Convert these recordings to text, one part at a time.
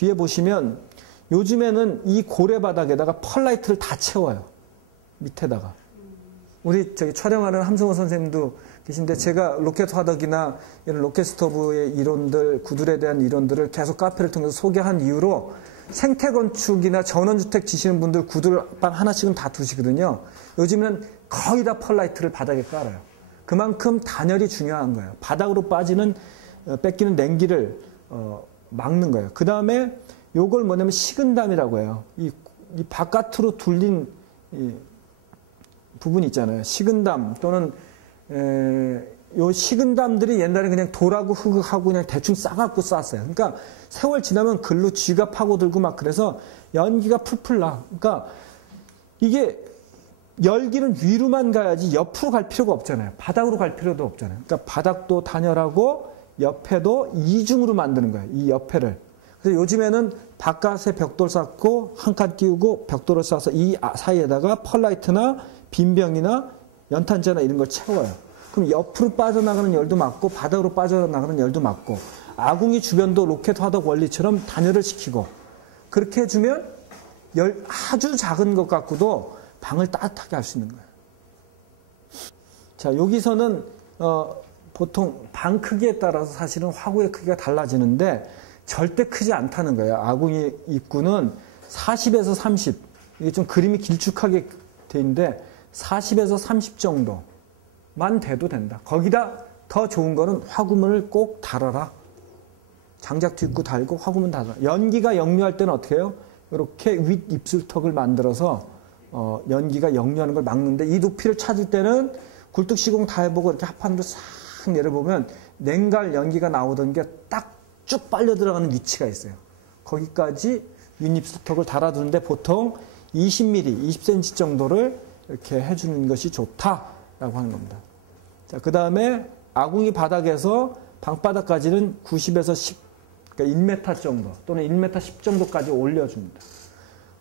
뒤에 보시면 요즘에는 이 고래바닥에다가 펄라이트를 다 채워요. 밑에다가. 우리 저기 촬영하는 함성호 선생님도 계신데 제가 로켓 화덕이나 이런 로켓 스토브의 이론들, 구들에 대한 이론들을 계속 카페를 통해서 소개한 이후로 생태 건축이나 전원주택 지시는 분들 구들방 하나씩은 다 두시거든요. 요즘은 거의 다 펄라이트를 바닥에 깔아요. 그만큼 단열이 중요한 거예요. 바닥으로 빠지는 뺏기는 냉기를 막는 거예요. 그 다음에 요걸 뭐냐면 식은담이라고 해요. 이 바깥으로 둘린 이 부분 있잖아요. 식은담 또는 요 식은담들이 옛날에 그냥 돌하고 흙하고 그냥 대충 싸갖고 쌌어요. 그러니까 세월 지나면 글로 쥐가 파고들고 막 그래서 연기가 풀풀 나. 그러니까 이게 열기는 위로만 가야지 옆으로 갈 필요가 없잖아요. 바닥으로 갈 필요도 없잖아요. 그러니까 바닥도 단열하고 옆에도 이중으로 만드는 거예요. 이 옆에를. 그래서 요즘에는 바깥에 벽돌 쌓고 한 칸 띄우고 벽돌을 쌓아서 이 사이에다가 펄라이트나 빈병이나 연탄재나 이런 걸 채워요. 그럼 옆으로 빠져나가는 열도 막고 바닥으로 빠져나가는 열도 막고 아궁이 주변도 로켓 화덕 원리처럼 단열을 시키고 그렇게 해주면 열 아주 작은 것 갖고도 방을 따뜻하게 할 수 있는 거예요. 자, 여기서는 보통 방 크기에 따라서 사실은 화구의 크기가 달라지는데 절대 크지 않다는 거예요. 아궁이 입구는 40에서 30. 이게 좀 그림이 길쭉하게 돼 있는데 40에서 30 정도만 돼도 된다. 거기다 더 좋은 거는 화구문을 꼭 달아라. 장작도 입구 달고 화구문 달아라. 연기가 역류할 때는 어떻게 해요? 이렇게 윗 입술턱을 만들어서 연기가 역류하는 걸 막는데 이 높이를 찾을 때는 굴뚝시공 다 해보고 이렇게 합판으로 싹 내려보면 냉갈 연기가 나오던 게 딱 쭉 빨려 들어가는 위치가 있어요. 거기까지 윗입술턱을 달아두는데 보통 20mm, 20cm 정도를 이렇게 해주는 것이 좋다라고 하는 겁니다. 자, 그 다음에 아궁이 바닥에서 방바닥까지는 90에서 10, 그러니까 1m 정도 또는 1m 10 정도까지 올려줍니다.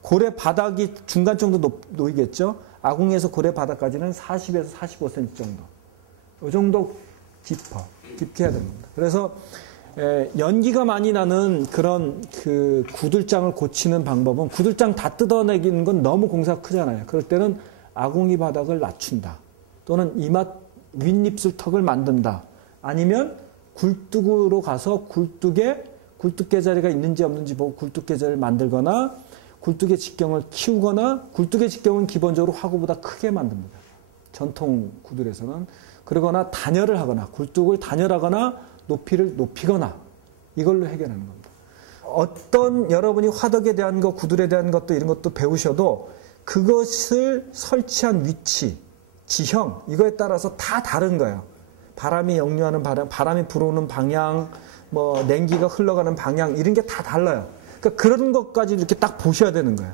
고래 바닥이 중간 정도 놓이겠죠. 아궁이에서 고래 바닥까지는 40에서 45cm 정도. 이 정도 깊게 해야 됩니다. 그래서 연기가 많이 나는 그런 그 구들장을 고치는 방법은 구들장 다 뜯어내기는 건 너무 공사가 크잖아요. 그럴 때는 아궁이 바닥을 낮춘다. 또는 이마 윗입술턱을 만든다. 아니면 굴뚝으로 가서 굴뚝 계자리가 있는지 없는지 보고 굴뚝 계자리를 만들거나 굴뚝의 직경을 키우거나 굴뚝의 직경은 기본적으로 화구보다 크게 만듭니다. 전통 구들에서는. 그러거나 단열을 하거나 굴뚝을 단열하거나 높이를 높이거나 이걸로 해결하는 겁니다. 어떤 여러분이 화덕에 대한 것, 구들에 대한 것도 이런 것도 배우셔도 그것을 설치한 위치, 지형 이거에 따라서 다 다른 거예요. 바람이 역류하는 바람이 불어오는 방향, 뭐 냉기가 흘러가는 방향 이런 게 다 달라요. 그러니까 그런 것까지 이렇게 딱 보셔야 되는 거예요.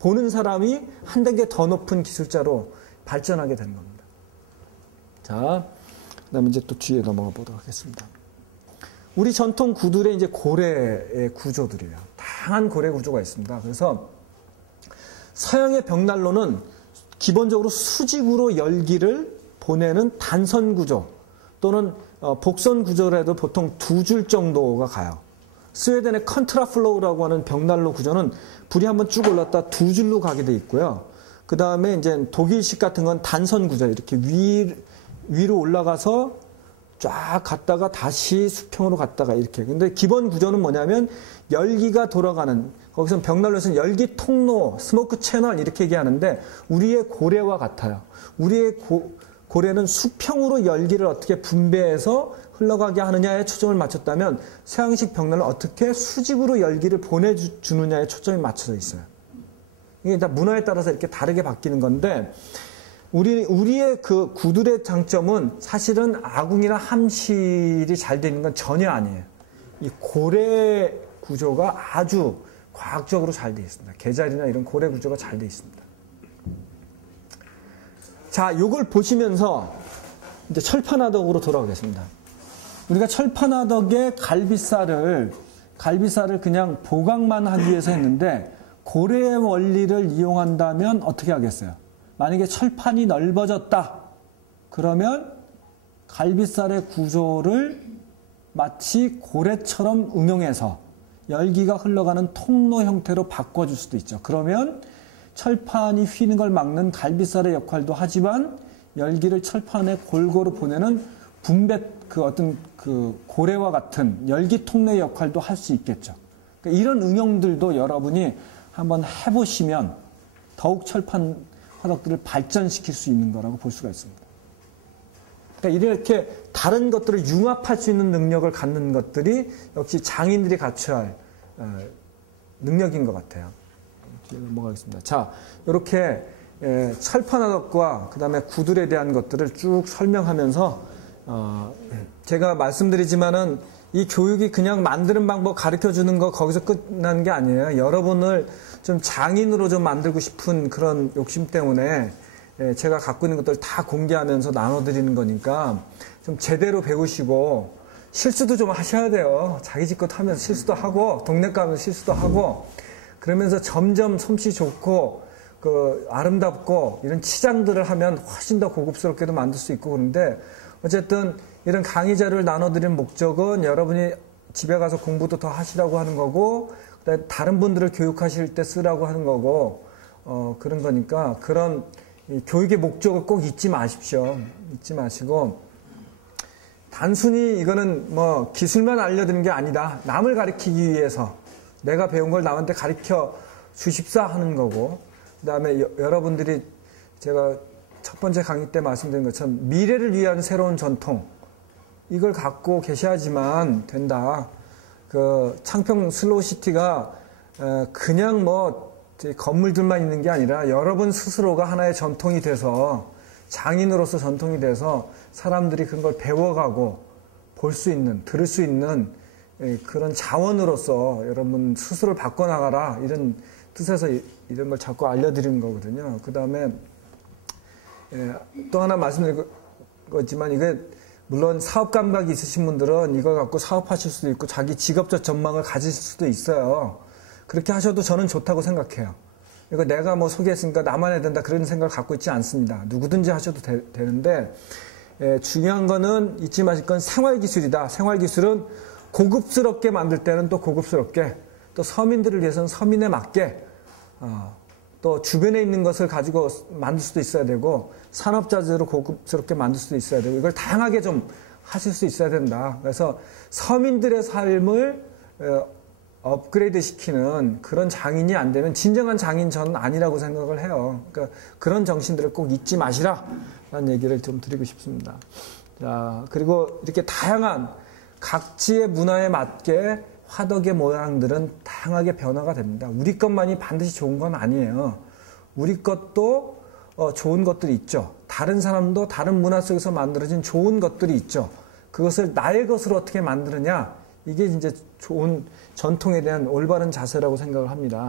보는 사람이 한 단계 더 높은 기술자로 발전하게 되는 겁니다. 자, 그다음에 이제 또 뒤에 넘어가 보도록 하겠습니다. 우리 전통 구들의 이제 고래의 구조들이에요. 다양한 고래 구조가 있습니다. 그래서 서양의 벽난로는 기본적으로 수직으로 열기를 보내는 단선 구조 또는 복선 구조라도 보통 2줄 정도가 가요. 스웨덴의 컨트라플로우라고 하는 벽난로 구조는 불이 한번 쭉 올랐다 2줄로 가게 돼 있고요. 그 다음에 이제 독일식 같은 건 단선 구조 이렇게 위로 올라가서 쫙 갔다가 다시 수평으로 갔다가 이렇게. 근데 기본 구조는 뭐냐면 열기가 돌아가는 거기서 벽난로에서는 열기 통로, 스모크 채널 이렇게 얘기하는데 우리의 고래와 같아요. 우리의 고래는 수평으로 열기를 어떻게 분배해서 흘러가게 하느냐에 초점을 맞췄다면 서양식 벽난로는 어떻게 수직으로 열기를 보내주느냐에 초점이 맞춰져 있어요. 이게 다 문화에 따라서 이렇게 다르게 바뀌는 건데 우리의 그 구들의 장점은 사실은 아궁이나 함실이 잘 되는 건 전혀 아니에요. 이 고래 구조가 아주 과학적으로 잘 되어 있습니다. 계자리나 이런 고래 구조가 잘 되어 있습니다. 자, 요걸 보시면서 이제 철판화덕으로 돌아오겠습니다. 우리가 철판화덕의 갈비살을 그냥 보강만 하기 위해서 했는데 고래의 원리를 이용한다면 어떻게 하겠어요? 만약에 철판이 넓어졌다. 그러면 갈비살의 구조를 마치 고래처럼 응용해서 열기가 흘러가는 통로 형태로 바꿔줄 수도 있죠. 그러면 철판이 휘는 걸 막는 갈비살의 역할도 하지만 열기를 철판에 골고루 보내는 분배 어떤 고래와 같은 열기 통로의 역할도 할 수 있겠죠. 그러니까 이런 응용들도 여러분이 한번 해보시면 더욱 철판 화덕들을 발전시킬 수 있는 거라고 볼 수가 있습니다. 그러니까 이렇게 다른 것들을 융합할 수 있는 능력을 갖는 것들이 역시 장인들이 갖춰야 할 능력인 것 같아요. 넘어가겠습니다. 자, 이렇게 철판 화덕과 그 다음에 구들에 대한 것들을 쭉 설명하면서 제가 말씀드리지만은 이 교육이 그냥 만드는 방법 가르쳐 주는 거 거기서 끝나는 게 아니에요. 여러분을 좀 장인으로 좀 만들고 싶은 그런 욕심 때문에 제가 갖고 있는 것들 다 공개하면서 나눠드리는 거니까 좀 제대로 배우시고 실수도 좀 하셔야 돼요. 자기 집 것 하면서 실수도 하고 동네 가면서 실수도 하고 그러면서 점점 솜씨 좋고 아름답고 이런 치장들을 하면 훨씬 더 고급스럽게도 만들 수 있고 그런데 어쨌든 이런 강의 자료를 나눠드리는 목적은 여러분이 집에 가서 공부도 더 하시라고 하는 거고 다른 분들을 교육하실 때 쓰라고 하는 거고 그런 거니까 그런 교육의 목적을 꼭 잊지 마십시오. 잊지 마시고 단순히 이거는 뭐 기술만 알려드리는 게 아니다. 남을 가르치기 위해서 내가 배운 걸 남한테 가르쳐 주십사 하는 거고 그 다음에 여러분들이 제가 첫 번째 강의 때 말씀드린 것처럼 미래를 위한 새로운 전통 이걸 갖고 계셔야지만 된다. 창평 슬로우시티가 그냥 뭐 건물들만 있는 게 아니라 여러분 스스로가 하나의 전통이 돼서 장인으로서 전통이 돼서 사람들이 그런 걸 배워가고 볼 수 있는, 들을 수 있는 그런 자원으로서 여러분 스스로를 바꿔나가라 이런 뜻에서 이런 걸 자꾸 알려드리는 거거든요. 그 다음에 또 하나 말씀드릴 거지만 이게 물론 사업 감각이 있으신 분들은 이걸 갖고 사업하실 수도 있고 자기 직업적 전망을 가질 수도 있어요. 그렇게 하셔도 저는 좋다고 생각해요. 이거 내가 뭐 소개했으니까 나만 해야 된다 그런 생각을 갖고 있지 않습니다. 누구든지 하셔도 되는데 중요한 거는 잊지 마실 건 생활기술이다. 생활기술은 고급스럽게 만들 때는 또 고급스럽게 또 서민들을 위해서는 서민에 맞게 또 주변에 있는 것을 가지고 만들 수도 있어야 되고 산업자재로 고급스럽게 만들 수도 있어야 되고 이걸 다양하게 좀 하실 수 있어야 된다. 그래서 서민들의 삶을 업그레이드 시키는 그런 장인이 안 되면 진정한 장인 저는 아니라고 생각을 해요. 그러니까 그런 정신들을 꼭 잊지 마시라 라는 얘기를 좀 드리고 싶습니다. 자, 그리고 이렇게 다양한 각지의 문화에 맞게 화덕의 모양들은 다양하게 변화가 됩니다. 우리 것만이 반드시 좋은 건 아니에요. 우리 것도 좋은 것들이 있죠. 다른 사람도 다른 문화 속에서 만들어진 좋은 것들이 있죠. 그것을 나의 것으로 어떻게 만드느냐 이게 이제 좋은 전통에 대한 올바른 자세라고 생각을 합니다.